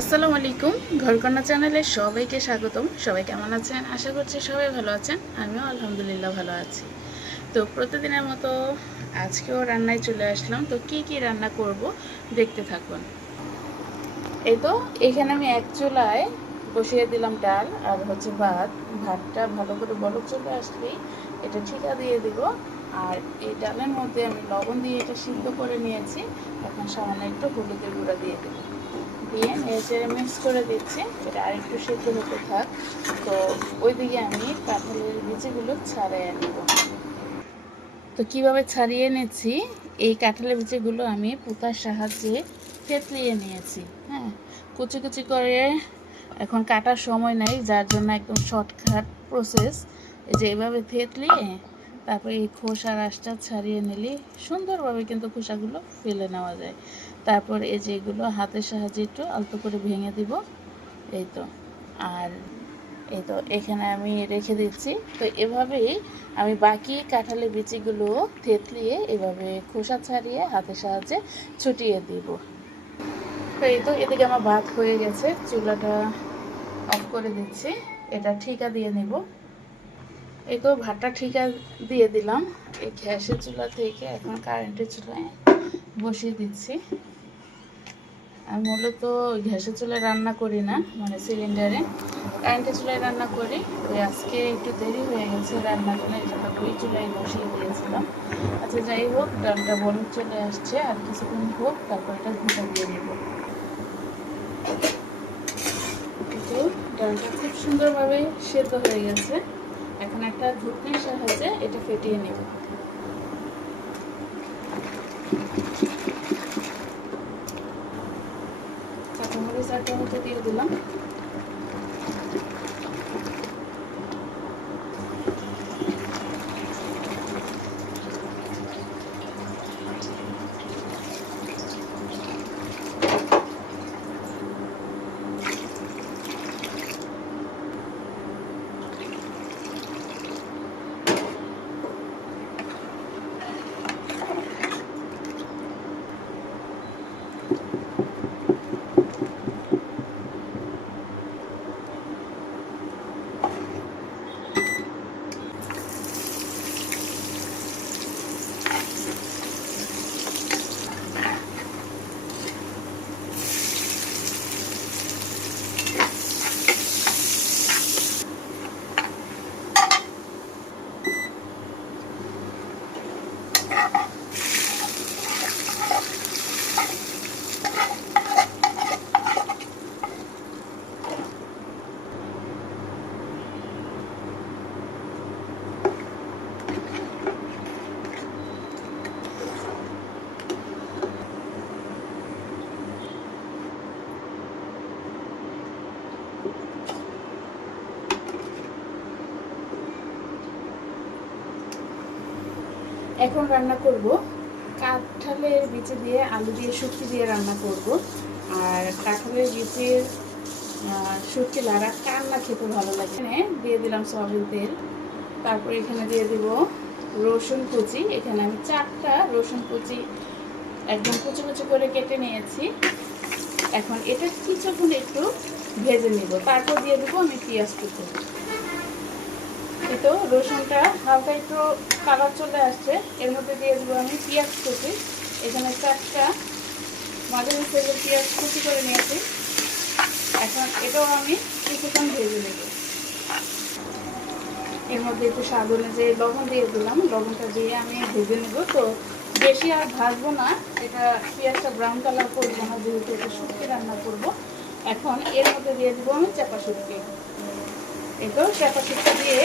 আসসালামু আলাইকুম, ঘরকন্যা চ্যানেলে সবাইকে স্বাগতম। সবাই কেমন আছেন? আশা করছি সবাই ভালো আছেন। আমিও আলহামদুলিল্লাহ ভালো আছি। তো প্রতিদিনের মতো আজকেও রান্নায় চলে আসলাম। তো কি কি রান্না করব দেখতে থাকুন। এই তো, এখানে আমি এক চুলায় বসিয়ে দিলাম ডাল আর হচ্ছে ভাত। ভাতটা ভালো করে বলক চলে আসলেই এটা ঠিকা দিয়ে দিব। আর এই ডালের মধ্যে আমি লবণ দিয়ে এটা সিদ্ধ করে নিয়েছি। এখন সামান্য একটু হলুদের গুঁড়া দিয়ে দেবো। দিয়ে নেড়ে মিক্স করে দিচ্ছি। এটা আরেকটু সিদ্ধ হতে থাক। তো ওইদিকে আমি কাঁঠালের বীজগুলো ছাড়িয়ে নেব। তো কীভাবে ছাড়িয়ে নিচ্ছি এই কাঁঠালের বীজগুলো আমি পোতার সাহায্যে থেতলিয়ে নিয়েছি। হ্যাঁ কুচি কুচি করে এখন কাটার সময় নাই, যার জন্য একদম শর্টকাট প্রসেস যে এভাবে থেতলিয়ে তারপরে এই খোসা রাসটা ছাড়িয়ে নিলে সুন্দরভাবে কিন্তু খোসাগুলো ফেলে নেওয়া যায়। তারপর এই যে এগুলো হাতের সাহায্যে একটু অল্প করে ভেঙে দিব। এই তো। আর এই তো, এখানে আমি রেখে দিচ্ছি। তো এভাবেই আমি বাকি কাঁঠালের বিচিগুলো থেতলিয়ে এভাবে খোসা ছাড়িয়ে হাতের সাহায্যে ছুটিয়ে দিব। তো এই তো, এদিকে আমার ভাত হয়ে গেছে। চুলাটা অফ করে দিচ্ছি। এটা ঠিকা দিয়ে নেব। এই তো, ভাতটা ঠিকা দিয়ে দিলাম। এই গ্যাসের চুলা থেকে এখন কারেন্টের চুলায় বসিয়ে দিচ্ছি। আমি মূলত গ্যাসের চুলায় রান্না করি না মানে সিলিন্ডারে কারেন্টের চুলায় রান্না করি। ওই আজকে একটু দেরি হয়ে গেছে রান্নার জন্য এই জন্য চুলায় বসিয়ে দিয়েছিলাম আচ্ছা যাই হোক, ডালটা বলক চলে আসছে, আর কিছুক্ষণ হোক, তারপর এটা ঘুটা দিয়ে নেব। ডালটা খুব সুন্দরভাবে সেদ্ধ হয়ে গেছে। এখন একটা ঝুঁকির সাহায্যে এটা ফেটিয়ে নেব। টমেটো দিয়ে দিলাম। এখন রান্না করব। কাঁঠালের বিচি দিয়ে, আলু দিয়ে, শুটকি দিয়ে রান্না করব। আর কাঁঠালের বিচির শুটকি লাড়া কান্না খেতে ভালো লাগে। এখানে দিয়ে দিলাম সয়াবিন তেল। তারপর এখানে দিয়ে দিব রসুন কুচি। এখানে আমি চারটা রসুন কুচি একদম কুচি কুচি করে কেটে নিয়েছি। এখন এটা কিছুক্ষণ একটু ভেজে নিব। তারপর দিয়ে দেবো আমি পেঁয়াজ কুচি তো, রসুনটা হালকা একটু কালার চলে আসছে। এর মধ্যে দিয়ে দেবো আমি পেঁয়াজ কুচি। এখানে চারটা মাঝারি সাইজের পেঁয়াজ কুচি করে নিয়েছি। এখন এটাও আমি কিছুক্ষণ ভেজে নেব। এর মধ্যে একটু স্বাদ অনুযায়ী লবণ দিয়ে দিলাম। লবণটা দিয়ে আমি ভেজে নেব। তো বেশি আর ভাজবো না। এটা পেঁয়াজটা ব্রাউন কালার করব না, যেহেতু এটা শুটকি রান্না করব। এখন এর মধ্যে দিয়ে দেবো আমি চাপা শুটকি। এটাও চাপা শুটকি দিয়ে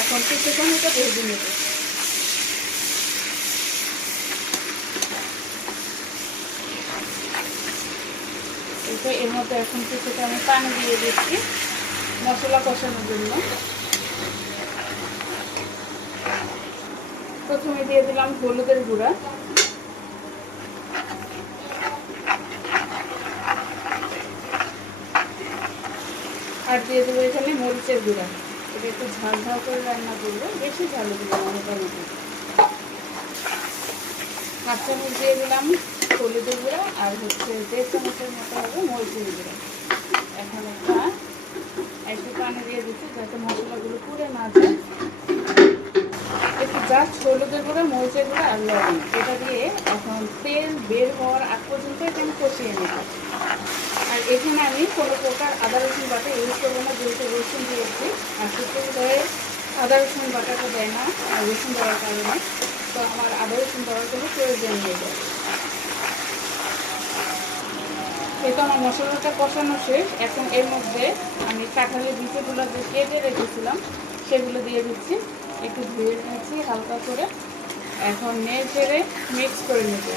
এখন কিছুক্ষণ এটা ভেজে নেব। তো এর মধ্যে এখন কিছুটা আমি পানি দিয়ে দিচ্ছি, মশলা কষানোর জন্য। প্রথমে দিয়ে দিলাম হলুদের গুঁড়া। আর দিয়ে দেবো এখানে মরিচের গুঁড়া। এটা একটু ঝাল ঝাল করে রান্না করব, বেশি ঝাল না, মোটামুটি। কাঁচামরিচ দিয়ে দিলাম, হলুদের গুঁড়া আর হচ্ছে দেড় চামচের মতো হবে মরিচের গুঁড়া। এখন একটা একটু পানি দিয়ে দিচ্ছি, যাতে মশলাগুলো পুড়ে না যায়। একটু জাস্ট হলুদের গুঁড়া, মরিচের গুঁড়া আর লবণ। এটা দিয়ে এখন তেল বের হওয়ার আগ পর্যন্ত এটা আমি কষিয়ে নেব। আর এখানে আমি কোনো প্রকার আদা রসুন বাটা ইউজ করব না, যেহেতু রসুন দিয়েছি। আর শুক্তো ধরে আদা রসুন বাটাটা দেয় না, আর রসুন দেওয়ার কারণে। তো আমার আদা রসুন দেওয়ার কোনো প্রয়োজন নেই। তো আমার মশলাটা কষানো শেষ, এখন এর মধ্যে আমি কাঁঠালের বিচেগুলো যে কেটে রেখেছিলাম, সেগুলো দিয়ে দিচ্ছি। একটু ধুয়ে নিয়েছি হালকা করে। এখন নেড়ে চেড়ে মিক্স করে নেব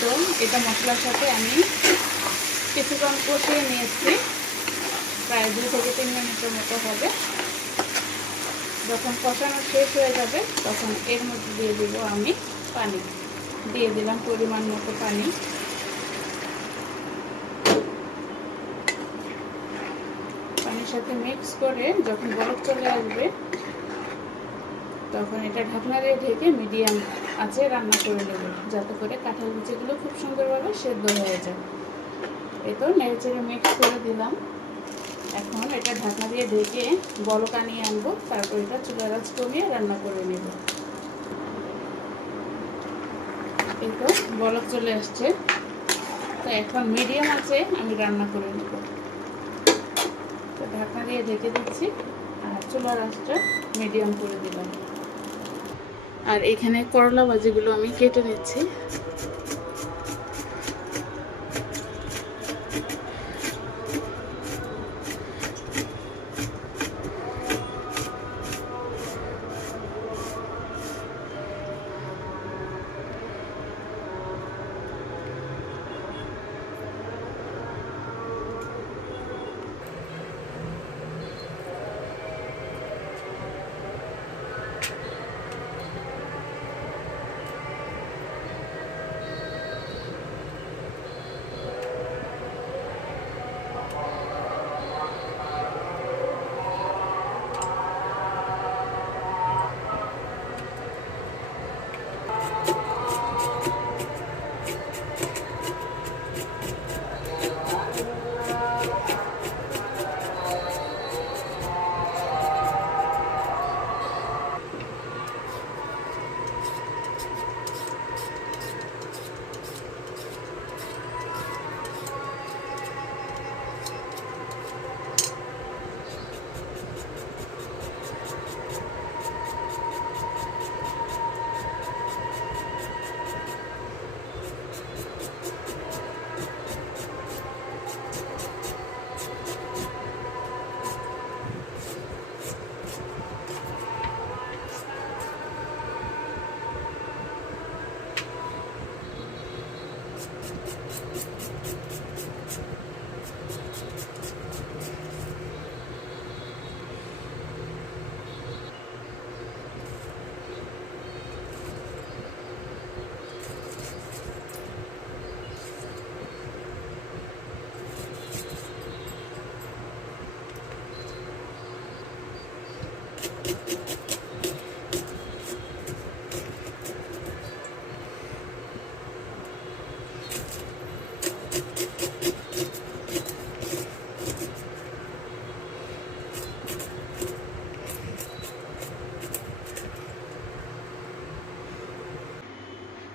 তো এটা মশলার সাথে আমি কিছুক্ষণ কষিয়ে নিয়েছি। প্রায় দুই থেকে তিন মিনিটের মতো হবে। যখন কষানো শেষ হয়ে যাবে, তখন এর মধ্যে দিয়ে দিব আমি পানি। দিয়ে দিলাম পরিমাণ মতো পানি। পানির সাথে মিক্স করে যখন বরফ চলে আসবে, তখন এটা ঢাকনা দিয়ে ঢেকে মিডিয়াম আছে, রান্না করে নেব। যাতে করে কাঁঠাল বিচিগুলো খুব সুন্দরভাবে সেদ্ধ হয়ে যায়। এই তো নেড়ে চেড়ে মিক্স করে দিলাম। এখন এটা ঢাকা দিয়ে ঢেকে বলক আনিয়ে আনব, তারপর এটা চুলা গাছ কমিয়ে রান্না করে নেব। এই তো বলক চলে আসছে। তো এখন মিডিয়াম আছে, আমি রান্না করে নেব। তো দিয়ে ঢেকে দিচ্ছি, আর চুলা গাছটা মিডিয়াম করে দিলাম। আর এখানে করলা ভাজিগুলো আমি কেটে নিচ্ছি।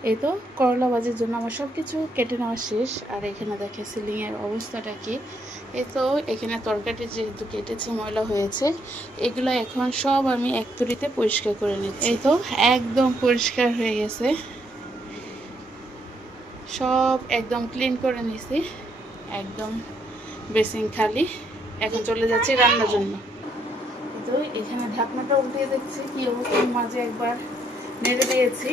এই তো, করলা ভাজির জন্য আমার সব কিছু কেটে নেওয়া শেষ। আর এখানে দেখে সিলিংয়ের অবস্থাটা কি? এই তো, এখানে তরকারি যেহেতু কেটেছে, ময়লা হয়েছে, এগুলো এখন সব আমি এক তুরিতে পরিষ্কার করে নিচ্ছি। এই তো, একদম পরিষ্কার হয়ে গেছে। সব একদম ক্লিন করে নিছি, একদম বেসিং খালি। এখন চলে যাচ্ছি রান্নার জন্য। তো, এখানে ঢাকনাটা উল্টিয়ে দেখছি, কি অবস্থা? মাঝে একবার নেড়ে দিয়েছি।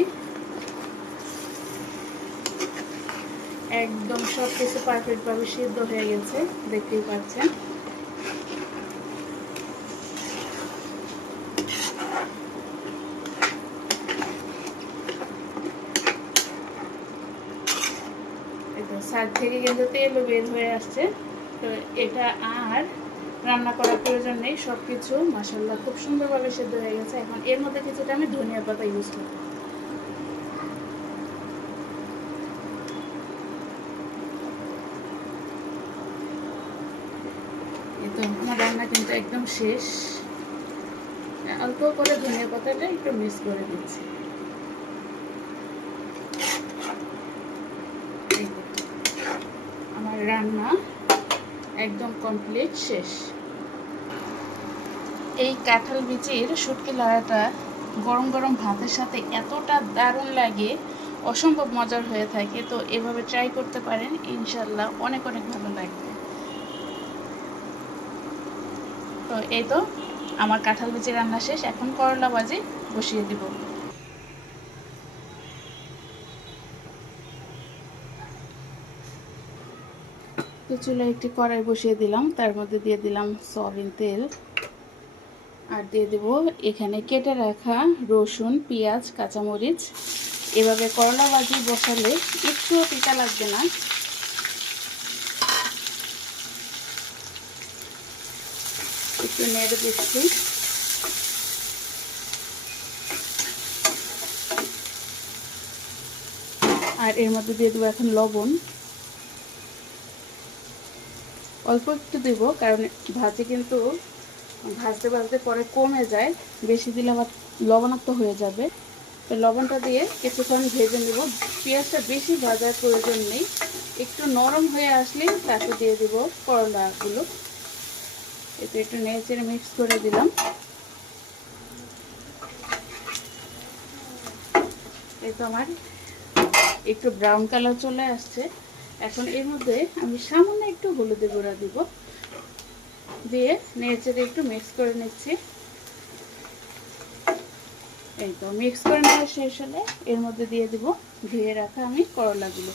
একদম সব কিছু পারফেক্টভাবে সিদ্ধ হয়ে গেছে, দেখতেই পাচ্ছেন। সাইড থেকে কিন্তু তেলও বের হয়ে আসছে। তো এটা আর রান্না করার প্রয়োজন নেই সব কিছু মাসাল্লাহ খুব সুন্দরভাবে সেদ্ধ হয়ে গেছে। এখন এর মধ্যে কিছুটা আমি ধনিয়া পাতা ইউজ করব। আমার রান্না কিন্তু একদম শেষ। অল্প করে ধনিয়া পাতাটা একটু মিক্স করে দিচ্ছি। আমার রান্না একদম কমপ্লিট শেষ। এই কাঁঠাল বিচির শুটকি লড়াটা গরম গরম ভাতের সাথে এতটা দারুণ লাগে, অসম্ভব মজার হয়ে থাকে। তো এভাবে ট্রাই করতে পারেন ইনশাল্লাহ অনেক অনেক ভালো লাগবে। তো এই তো, আমার কাঁঠাল বিচি রান্না শেষ, এখন করলা ভাজি বসিয়ে দিব। তো চুলায় একটি কড়াই বসিয়ে দিলাম, তার মধ্যে দিয়ে দিলাম সয়াবিন তেল। আর দিয়ে দেব এখানে কেটে রাখা রসুন, পেঁয়াজ, কাঁচামরিচ। এভাবে করলা ভাজি বসালে একটুও পিতা লাগবে না। একটু দিচ্ছি। আর এর মধ্যে দিয়ে দেবো এখন লবণ। অল্প একটু দেব, কারণ ভাজি কিন্তু ভাজতে ভাজতে পরে কমে যায়। বেশি দিলে আবার লবণাক্ত হয়ে যাবে। তো লবণটা দিয়ে কিছুক্ষণ ভেজে নেব। পেঁয়াজটা বেশি ভাজার প্রয়োজন নেই। একটু নরম হয়ে আসলেই তাকে দিয়ে দেব করলাগুলো। এতে একটু নেড়ে মিক্স করে দিলাম। এই তো আমার একটু ব্রাউন কালার চলে আসছে। এখন এর মধ্যে আমি সামান্য একটু হলুদের গুঁড়া দিব। দিয়ে নেড়ে একটু মিক্স করে নিচ্ছি। এই তো মিক্স করে নেওয়া শেষ হলে এর মধ্যে দিয়ে দিব ধুয়ে রাখা আমি করলাগুলো।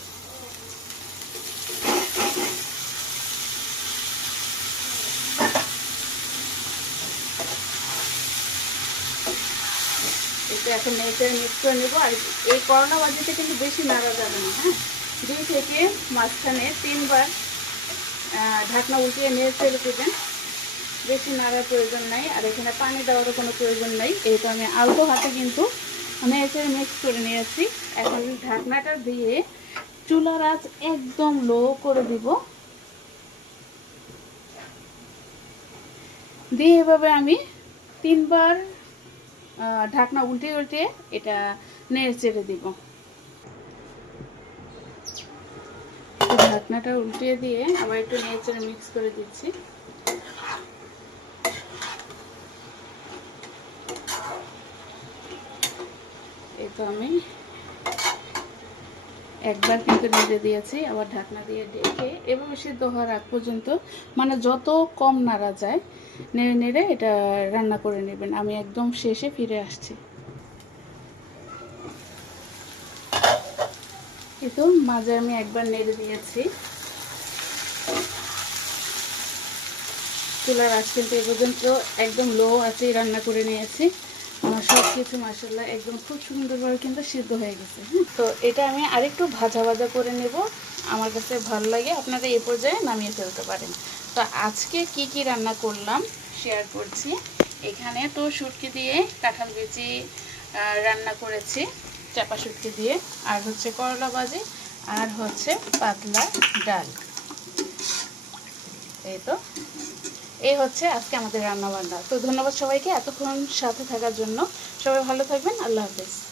এখন নেড়ে মিক্স করে নেব। আর এই করলা ভাজিতে কিন্তু বেশি নাড়া যাবে না হ্যাঁ? দুই থেকে মাঝখানে তিনবার ঢাকনা উল্টিয়ে নেড়ে ফেলে দেবেন। বেশি নাড়ার প্রয়োজন নাই, আর এখানে পানি দেওয়ারও কোনো প্রয়োজন নেই। এই তো আমি আলতো হাতে কিন্তু আমি এসে মিক্স করে নিয়েছি। এখন ঢাকনাটা দিয়ে চুলার আঁচ একদম লো করে দিব। দিয়ে এভাবে আমি তিনবার ঢাকনা উল্টে উল্টে এটা নেড়ে চেড়ে দিব। ঢাকনাটা উল্টে দিয়ে আবার একটু নেড়ে মিক্স করে দিচ্ছি। তো আমি একবার কিন্তু নেড়ে দিয়েছি, আবার ঢাকনা দিয়ে ডেকে এভাবে সিদ্ধ হওয়ার আগ পর্যন্ত মানে যত কম নাড়া যায়, নেড়ে নেড়ে এটা রান্না করে নেবেন। আমি একদম শেষে ফিরে আসছি। কিন্তু মাঝে আমি একবার নেড়ে দিয়েছি। চুলার আজ কিন্তু এ পর্যন্ত একদম লো আছে রান্না করে নিয়েছি। সব কিছু মাসাল্লাহ একদম খুব সুন্দরভাবে কিন্তু সিদ্ধ হয়ে গেছে। তো এটা আমি আরেকটু ভাজা ভাজা করে নেব। আমার কাছে ভালো লাগে, আপনারা এ পর্যায়ে নামিয়ে ফেলতে পারেন। তো আজকে কি কি রান্না করলাম শেয়ার করছি। এখানে তো শুটকি দিয়ে কাঁঠাল বিচি রান্না করেছি, চাপা শুটকি দিয়ে। আর হচ্ছে করলা ভাজি, আর হচ্ছে পাতলা ডাল। এই তো। এই হচ্ছে আজকে আমাদের রান্নাবান্না। তো ধন্যবাদ সবাইকে এতক্ষণ সাথে থাকার জন্য। সবাই ভালো থাকবেন। আল্লাহ হাফেজ।